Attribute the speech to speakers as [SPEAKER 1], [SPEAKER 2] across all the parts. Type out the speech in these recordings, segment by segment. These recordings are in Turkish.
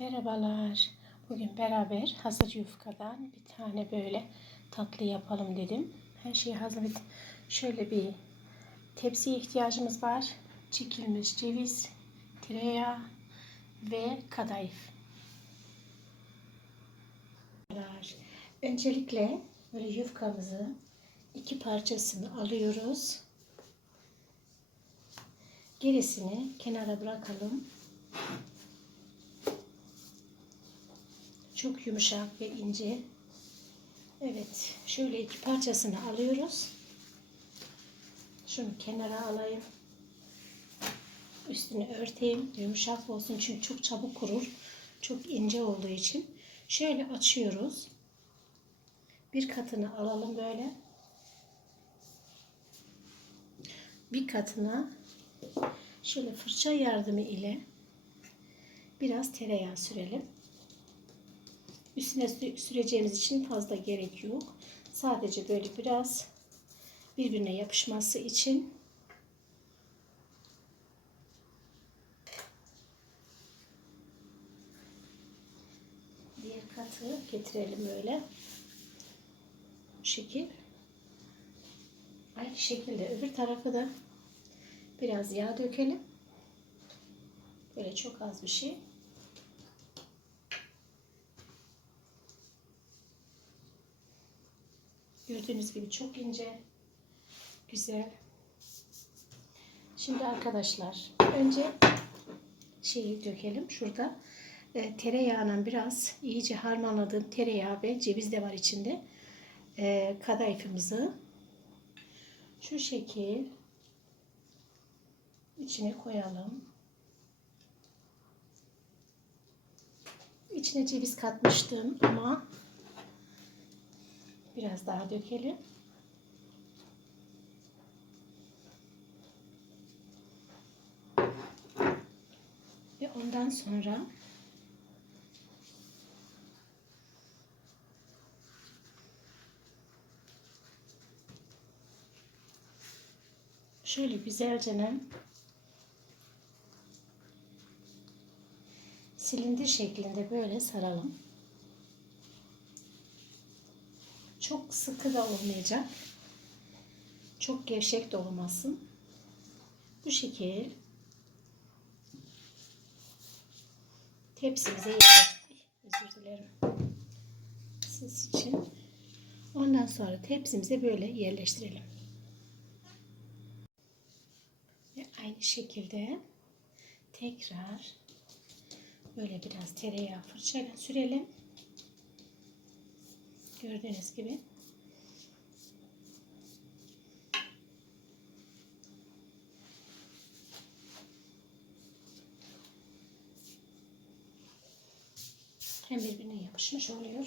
[SPEAKER 1] Merhabalar. Bugün beraber hazır yufkadan bir tane böyle tatlı yapalım dedim. Her şey hazır. Şöyle bir tepsiye ihtiyacımız var. Çekilmiş ceviz, tereyağı ve kadayıf. Öncelikle böyle yufkamızı iki parçasını alıyoruz. Gerisini kenara bırakalım. Çok yumuşak ve ince. Evet. Şöyle iki parçasını alıyoruz. Şunu kenara alayım. Üstünü örteyim. Yumuşak olsun. Çünkü çok çabuk kurur. Çok ince olduğu için. Şöyle açıyoruz. Bir katını alalım böyle. Bir katına şöyle fırça yardımı ile biraz tereyağı sürelim. Üstüne süreceğimiz için fazla gerek yok. Sadece böyle biraz birbirine yapışması için diğer katı getirelim böyle. Bu şekil. Aynı şekilde öbür tarafı da biraz yağ dökelim. Böyle çok az bir şey. Gördüğünüz gibi çok ince, güzel. Şimdi arkadaşlar önce şeyi dökelim. Şurada e, tereyağının biraz iyice harmanladığım tereyağı ve ceviz de var içinde. E, kadayıfımızı şu şekil içine koyalım. İçine ceviz katmıştım ama Biraz daha dökelim. Ve ondan sonra şöyle güzelce silindir şeklinde böyle saralım. Çok sıkı da olmayacak. Çok gevşek de olmasın. Bu şekil tepsimize yerleştirdik. Özür dilerim. Siz için. Ondan sonra tepsimize böyle yerleştirelim. Ve aynı şekilde tekrar böyle biraz tereyağı fırçayla sürelim. Gördüğünüz gibi. Hem birbirine yapışmış oluyor.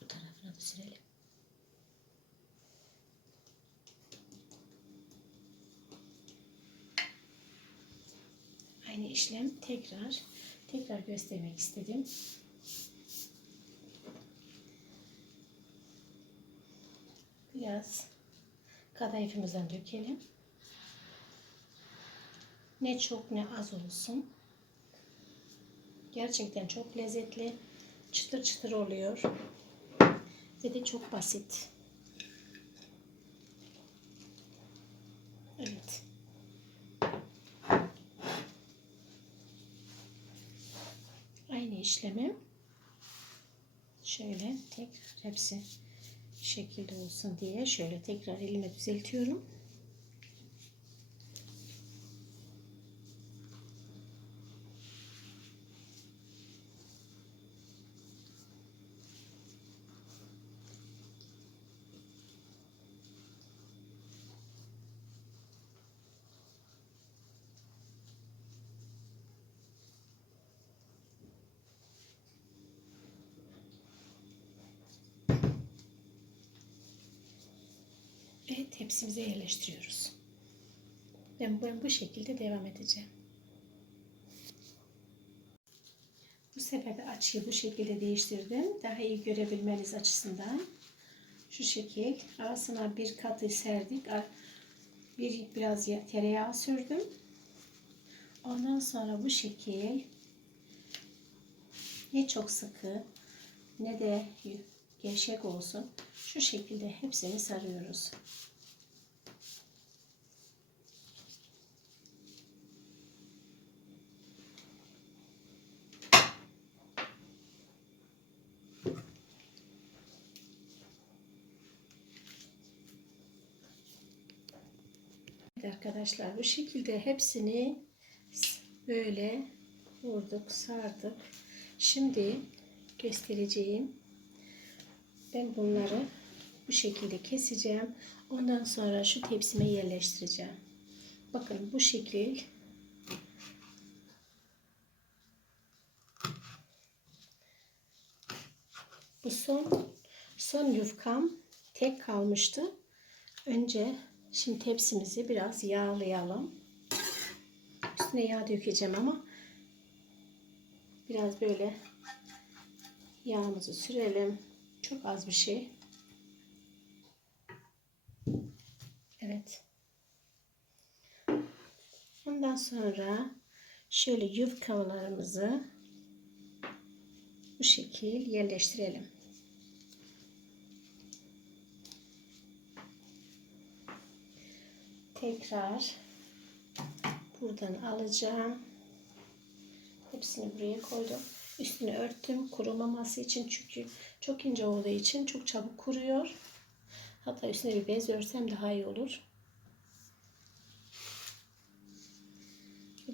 [SPEAKER 1] Bu tarafına da sürelim. Aynı işlem tekrar tekrar göstermek istedim. biraz kadayıfımızdan dökelim. Ne çok ne az olsun. Gerçekten çok lezzetli. Çıtır çıtır oluyor. Ve de çok basit. Evet. Aynı işlemi şöyle tekrar hepsi şekilde olsun diye şöyle tekrar elime düzeltiyorum. ve tepsimize yerleştiriyoruz. Ben, ben bu şekilde devam edeceğim. Bu sefer de açıyı bu şekilde değiştirdim. Daha iyi görebilmeniz açısından. Şu şekil. Arasına bir katı serdik. Bir biraz tereyağı sürdüm. Ondan sonra bu şekil ne çok sıkı ne de gevşek olsun. Şu şekilde hepsini sarıyoruz. Evet arkadaşlar bu şekilde hepsini böyle vurduk, sardık. Şimdi göstereceğim. Ben bunları bu şekilde keseceğim. Ondan sonra şu tepsime yerleştireceğim. Bakın bu şekil bu son son yufkam tek kalmıştı. Önce şimdi tepsimizi biraz yağlayalım. Üstüne yağ dökeceğim ama biraz böyle yağımızı sürelim. Çok az bir şey. Evet. Ondan sonra şöyle yufkalarımızı bu şekil yerleştirelim. Tekrar buradan alacağım. Hepsini buraya koydum. Üstünü örttüm kurumaması için çünkü çok ince olduğu için çok çabuk kuruyor. Hatta üstüne bir bez örsem daha iyi olur.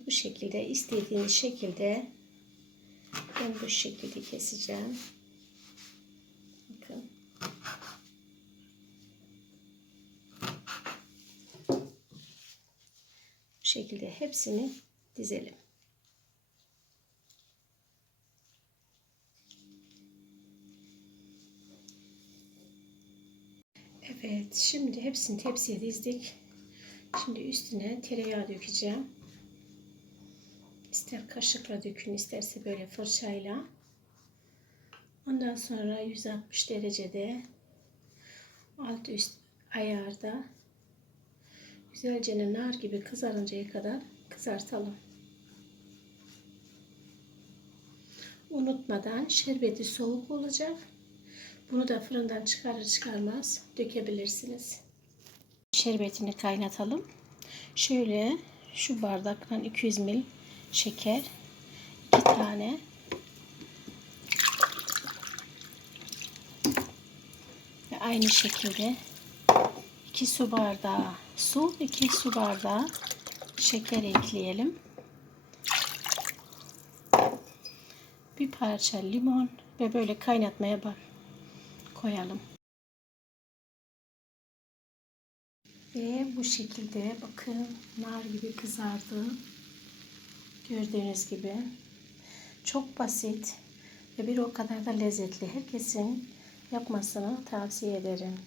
[SPEAKER 1] Bu şekilde istediğiniz şekilde ben bu şekilde keseceğim. Bakın. Bu şekilde hepsini dizelim. Evet, şimdi hepsini tepsiye dizdik. Şimdi üstüne tereyağı dökeceğim. İster kaşıkla dökün, isterse böyle fırçayla. Ondan sonra 160 derecede alt üst ayarda güzelce nar gibi kızarıncaya kadar kızartalım. Unutmadan şerbeti soğuk olacak. Bunu da fırından çıkarır çıkarmaz dökebilirsiniz. Şerbetini kaynatalım. Şöyle şu bardaktan 200 ml şeker, iki tane ve aynı şekilde 2 su bardağı su, 2 su bardağı şeker ekleyelim. Bir parça limon ve böyle kaynatmaya bak koyalım. Ve bu şekilde bakın nar gibi kızardı. Gördüğünüz gibi. Çok basit ve bir o kadar da lezzetli. Herkesin yapmasını tavsiye ederim.